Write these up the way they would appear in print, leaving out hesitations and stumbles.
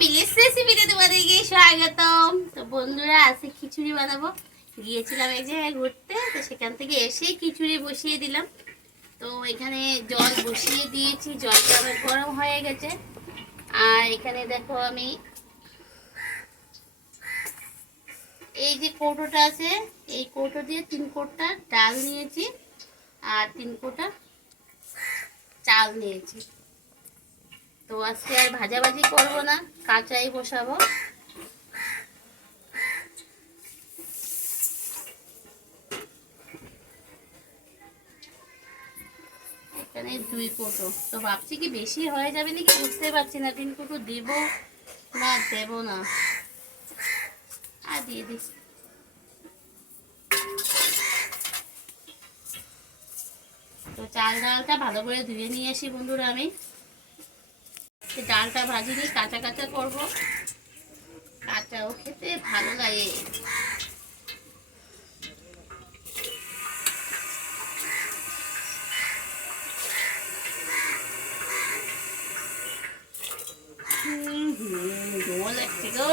মিলিস রেসিপিতে তোমাদেরকে স্বাগতম। তো বন্ধুরা আজকে খিচুড়ি বানাবো। গিয়েছিলাম এক জায়গায় ঘুরতে, তো সেখান থেকে এসে খিচুড়ি বসিয়ে দিলাম। তো এখানে জল বসিয়ে দিয়েছি, জলটা আমার গরম হয়ে গেছে। আর এখানে দেখো আমি এই যে কৌটোটা আছে, এই কৌটো দিয়ে 3 কোটা ডাল নিয়েছি আর 3 কোটা চাল নিয়েছি। তো আজকে আর ভাজাভাজি করবো না, কাঁচাই বসাবো। এখানে 2 কোটো, তো ভাবছি কি বেশি হয়ে যাবে নাকি বুঝতে পারছি না। 3 কোটো দেব না দেব না, আর দিয়ে দিই। তো চাল ডালটা ভালো করে ধুয়ে নিয়ে আসি বন্ধুরা। আমি ডালটা ভাজি নিই, কাঁচা কাঁচা করবো, কাঁচাও খেতে ভালো লাগে। ধোঁয়া লাগছে গো।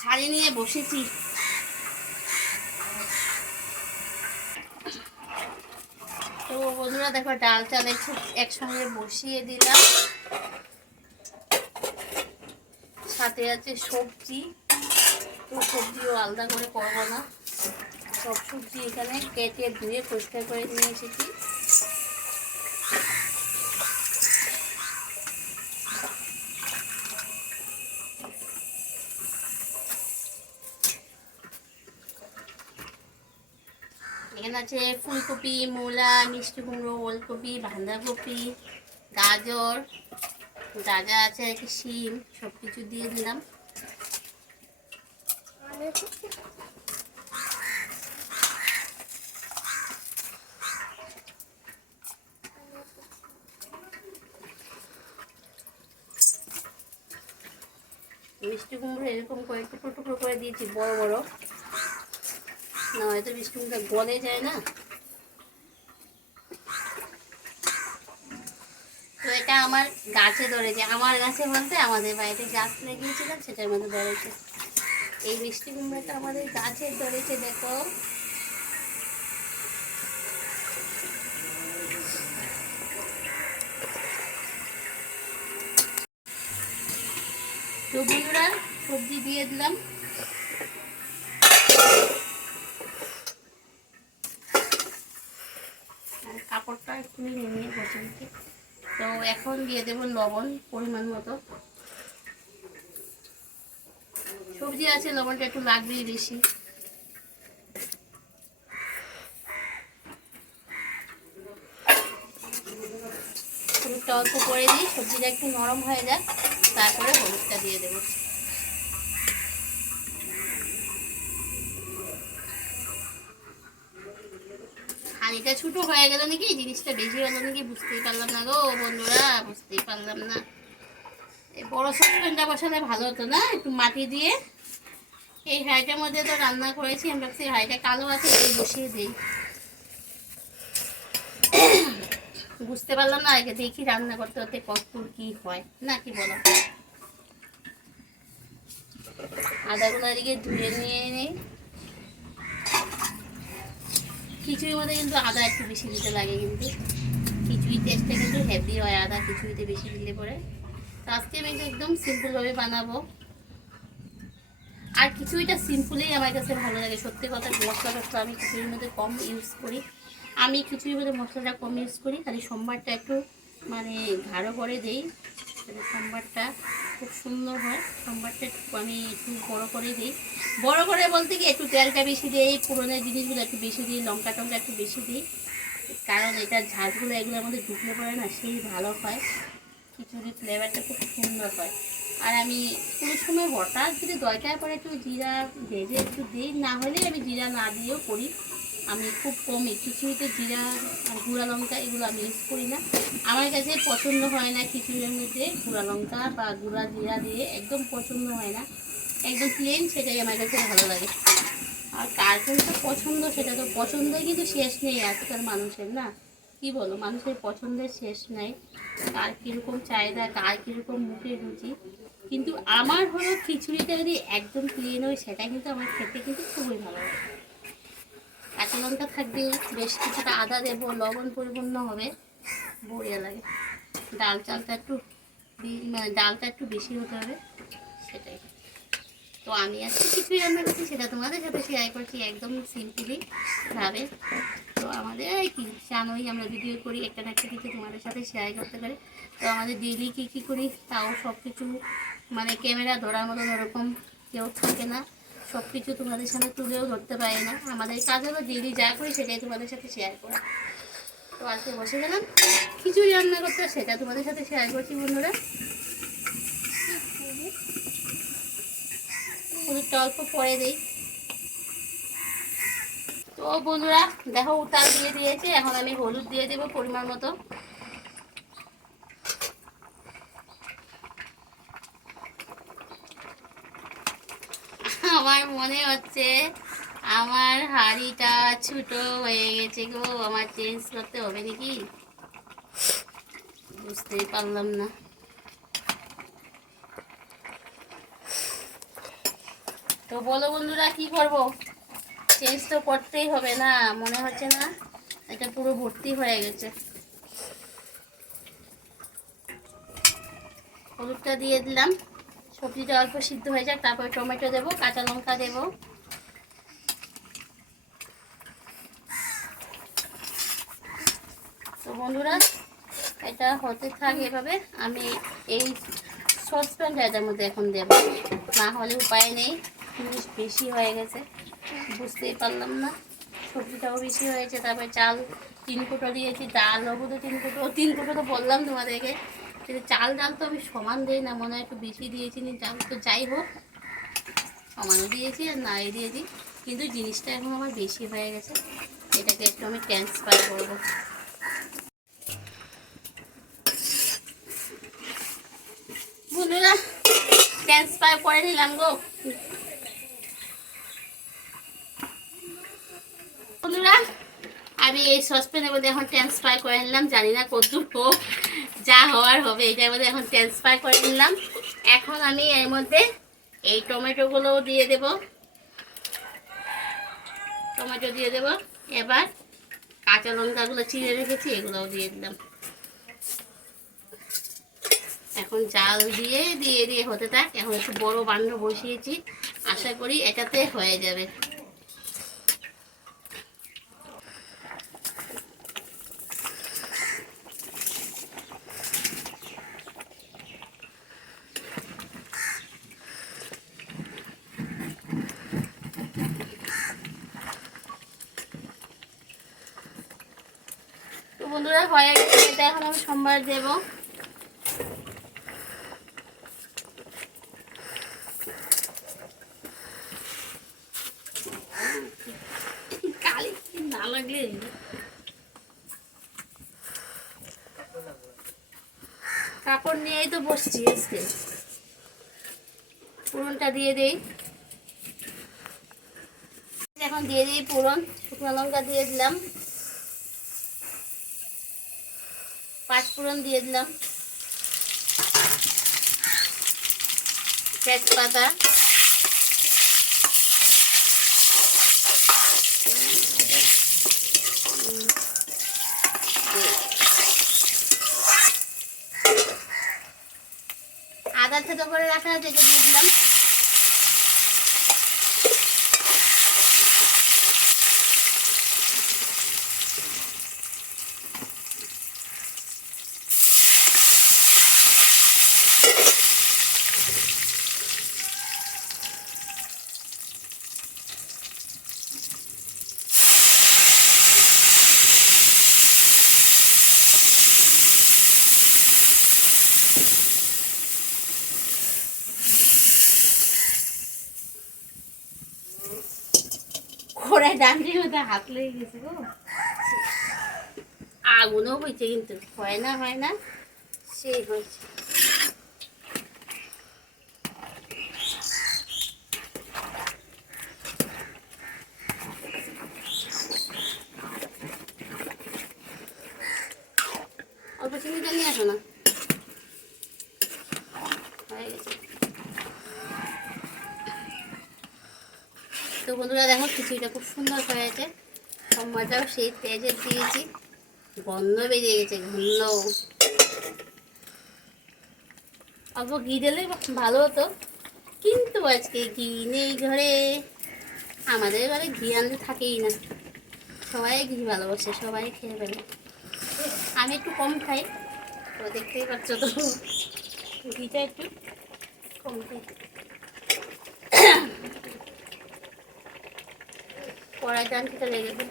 শাড়ি নিয়ে বসেছি। তো বন্ধুরা দেখো, ডাল চাল একসঙ্গে বসিয়ে দিলাম। সাথে আছে সবজি, তো সবজিও আলাদা করে করবো না। সব সবজি এখানে কেটে ধুয়ে পরিষ্কার করে নিয়ে এসেছি। এখানে আছে ফুলকপি, মূলা, মিষ্টি কুমড়ো, ওলকপি, বাঁধাকপি, গাজর, যা যা আছে আর কি, শিম, সব কিছু দিয়ে দিলাম। মিষ্টি কুমড়ো এরকম করে টুকরো টুকরো করে দিয়েছি, বড় বড়, না হয়তো মিষ্টি কুমড়োটা গলে যায় না। তো এটা আমার গাছে ধরেছে, আমার গাছে বলতে আমাদের বাড়িতে গাছ লাগিয়েছিলাম, সেটার মধ্যে ধরেছে। এই মিষ্টি কুমড়োটা আমাদের গাছে ধরেছে, দেখো। তো বন্ধুরা সবজি দিয়ে দিলাম। আর কাপড়টা একটু নিয়ে বসে দিচ্ছি। তো এখন দিয়ে দেবো লবণ পরিমাণ মতো। সবজি আছে, লবণটা একটু লাগবেই বেশি। হলুদটা অল্প করে দিই, সবজিটা একটু নরম হয়ে যাক, তারপরে হলুদটা দিয়ে দেবো। হাঁড়িটা ছোটো হয়ে গেল নাকি, জিনিসটা বেশি হলো নাকি বুঝতেই পারলাম না গো বন্ধুরা, বুঝতেই পারলাম না। এই বড় সসপ্যানটা বসালে ভালো হতো না, একটু মাটি দিয়ে। এই হাঁড়িটার মধ্যে তো রান্না করেছি, আমি ভাবছি হাঁড়িটা কালো আছে, এই বসিয়ে দিই। বুঝতে পারলাম না, আগে দেখি রান্না করতে করতে কতদূর কি হয়, না কি বলো। আদাগুলো এদিকে ধুয়ে নিয়ে নিই। খিচুড়ির মধ্যে কিন্তু আদা একটু বেশি দিতে লাগে, কিন্তু খিচুড়ি টেস্টটা কিন্তু হেভি হয় আদা খিচুড়িতে বেশি দিলে পরে। তো আজকে আমি একদম সিম্পলভাবে বানাবো। আর খিচুড়িটা সিম্পলেই আমার কাছে ভালো লাগে, সত্যি কথা। মশলা টশলা আমি খিচুড়ির মধ্যে কম ইউজ করি। আমি খিচুড়ির মধ্যে মশলাটা কম ইউজ করি, খালি সোমবারটা একটু মানে গাঢ় করে দিই, সোমবারটা খুব সুন্দর হয়। সোমবারটা আমি একটু বড় করে দিই। বড় করে বলতে কি, একটু তেলটা বেশি দিই, পুরোনো জিনিসগুলো একটু বেশি দিই, লঙ্কা টঙ্কা একটু বেশি দিই, কারণ এটা ঝাঁঝগুলো এগুলোর মধ্যে ঢুকলে পড়ে না, সেই ভালো হয়। খিচুড়ির ফ্লেভারটা খুব সুন্দর হয়। আর আমি কোনো সময় হঠাৎ যদি দরকার পরে একটু জিরা ভেজে একটু দিই, না হলে আমি জিরা না দিয়েও করি। আমি খুব কমই খিচুড়িতে জিরা, গুঁড়া লঙ্কা এগুলো আমি ইউজ করি না। আমার কাছে পছন্দ হয় না খিচুড়ির মধ্যে গুঁড়া লঙ্কা বা গুঁড়া জিরা দিয়ে, একদম পছন্দ হয় না। একদম প্লেন, সেটাই আমার কাছে ভালো লাগে। আর কার কোনটা পছন্দ, সেটা তো পছন্দই কিন্তু শেষ নেই আজকাল মানুষের, না। কি বলো, মানুষের পছন্দের শেষ নাই, কার কীরকম চাহিদা, কার কীরকম মুখের রুচি। কিন্তু আমার হলো খিচুড়িটা যদি একদম প্লেন হয় সেটা কিন্তু আমার খেতে কিন্তু খুবই ভালো লাগে। কাঁচা লঙ্কা থাকবে, বেশ কিছুটা আদা দেবো, লবণ পরিপূর্ণ হবে, বড়িয়া লাগে। ডালটা একটু বেশি হতে হবে, সেটাই। তো আমি আজকে কিছুই রান্না করছি, সেটা তোমাদের সাথে শেয়ার করছি একদম সিম্পলি ভাবে। তো আমাদের এই কি জানোই, আমরা ভিডিও করি একটা না একটা কিছু তোমাদের সাথে শেয়ার করতে পারি। তো আমাদের ডেইলি কী করি তাও সব কিছু মানে ক্যামেরা ধরার মতো ওরকম কেউ থাকে না, সব কিছু তোমাদের সাথে তুলেও ধরতে পারি না। আমাদের কাজ হলো ডেইলি যা করি সেটাই তোমাদের সাথে শেয়ার করা। তো আজকে বসে গেলাম খিচুড়ি রান্না করতে, সেটা তোমাদের সাথে শেয়ার করছি বন্ধুরা। হলুদটা অল্প পরে দিই। তো বন্ধুরা দেখো উতাল দিয়ে দিয়েছে, এখন আমি হলুদ দিয়ে দেবো পরিমাণ মতো। আমার মনে হচ্ছে আমার হাঁড়িটা ছোটো হয়ে গেছে গো, আমার চেঞ্জ করতে হবে নাকি, বুঝতেই পারলাম না। তো বলো বন্ধুরা কি করব, চেঞ্জ তো করতেই হবে না, মনে হচ্ছে না এটা পুরো ভর্তি হয়ে গেছে। হলুদটা দিয়ে দিলাম, সবজিটা অল্প সিদ্ধ হয়ে যাক, তারপর টমেটো দেবো, কাঁচা লঙ্কা দেবো। তো বন্ধুরা এটা হতে থাক এভাবে। আমি এই সসপ্যানটা এটার মধ্যে এখন দেব, না হলে উপায় নেই, জিনিস বেশি হয়ে গেছে, বুঝতেই পারলাম না। সবজিটাও বেশি হয়েছে, তারপরে চাল 3 কুটো দিয়েছি, ডাল হবো তো 3 কুটো তো বললাম তোমাদেরকে, কিন্তু চাল ডাল তো আমি সমান দিই না, মনে হয় একটু বেশি দিয়েছি চাল। তো যাই হোক, সমানও দিয়েছি আর নাই দিয়েছি, কিন্তু জিনিসটা এখন আমার বেশি হয়ে গেছে, এটাকে একটু আমি ট্রান্সফার করবো। বন্ধুরা ট্রান্সফার করে নিলাম গো। বন্ধুরা আমি এই সসপ্যানের মধ্যে এখন ট্রান্সফার করে নিলাম, জানি না কতদূর হোক, যা হওয়ার হবে, এটার মধ্যে এখন ট্রান্সফার করে নিলাম। এখন আমি এর মধ্যে এই টমেটোগুলোও দিয়ে দেব, টমেটো দিয়ে দেব, এবার কাঁচা লঙ্কাগুলো চিড়ে রেখেছি এগুলোও দিয়ে দিলাম। এখন জাল দিয়ে দিয়ে দিয়ে হতে থাক। এখন একটু বড় বান্ড বসিয়েছি, আশা করি এটাতে হয়ে যাবে। তো বন্ধুরা হয়ে গেছে, এটা এখন আমি সোমবার দেবো। না লাগলে কাপড় নিয়েই তো বসছি আজকে। পুরনটা দিয়ে দেই, এখন দিয়ে দিই পুরন। শুকনো লঙ্কা দিয়ে দিলাম, 5 ফোড়ন দিয়ে দিলাম, তেজপাতা, আদা থেতো করে রাখা আছে এটা দিয়ে দিলাম। করে ডান্ডির মধ্যে হাত লেগে গেছে গো, আগুনও হয়েছে কিন্তু হয় না সেই হয়েছে। অল্প চিনিটা নিয়ে আসো না, হয়ে গেছে। তো বন্ধুরা দেখো খিচুড়িটা খুব সুন্দর হয়েছে, সম্বারটাও সেই তেজে দিয়েছি, গন্ধ বেরিয়ে গেছে, ঘুমল। অল্প ঘি দিলে ভালো হতো, কিন্তু আজকে ঘি নেই ঘরে। আমাদের ঘরে ঘি আনতে থাকেই না, সবাই ঘি ভালোবাসে, সবাই খেয়ে ফেলে। আমি একটু কম খাই, তো দেখতেই পাচ্ছ তো ঘিটা একটু কম খাই। কড়াই টানটা লেগে যায়।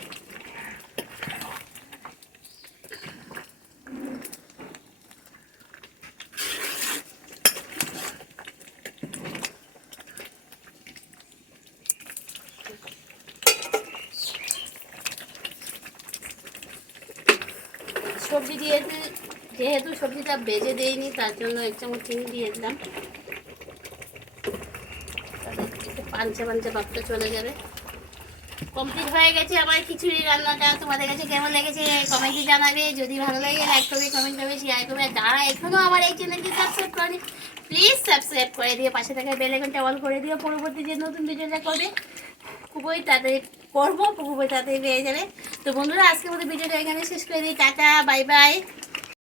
সবজি দিয়েছি, যেহেতু সবজিটা বেজে দেয়নি তার জন্য 1 চামচ চিনি দিয়ে দিলাম, তাহলে একটু পাঞ্চে পাঞ্চে ভাবটা চলে যাবে। কমপ্লিট হয়ে গেছে আমার খিচুড়ি রান্নাটা। তোমাদের কাছে কেমন লেগেছে কমেন্টে জানাবে, যদি ভালো লাগে লাইক করবে, কমেন্ট করবে, শেয়ার করবে। যারা এখনও আমার এই চ্যানেলটি সাবস্ক্রাইব করেনি প্লিজ সাবস্ক্রাইব করে দিয়ে পাশে থাকা বেল আইকনটা অল করে দিও, পরবর্তী যে নতুন ভিডিওটা করবে খুবই তাড়াতাড়ি করবো, খুবই তাড়াতাড়ি পেয়ে যাবে। তো বন্ধুরা আজকের মতো ভিডিওটা এখানে শেষ করে দিই, টাটা বাই বাই।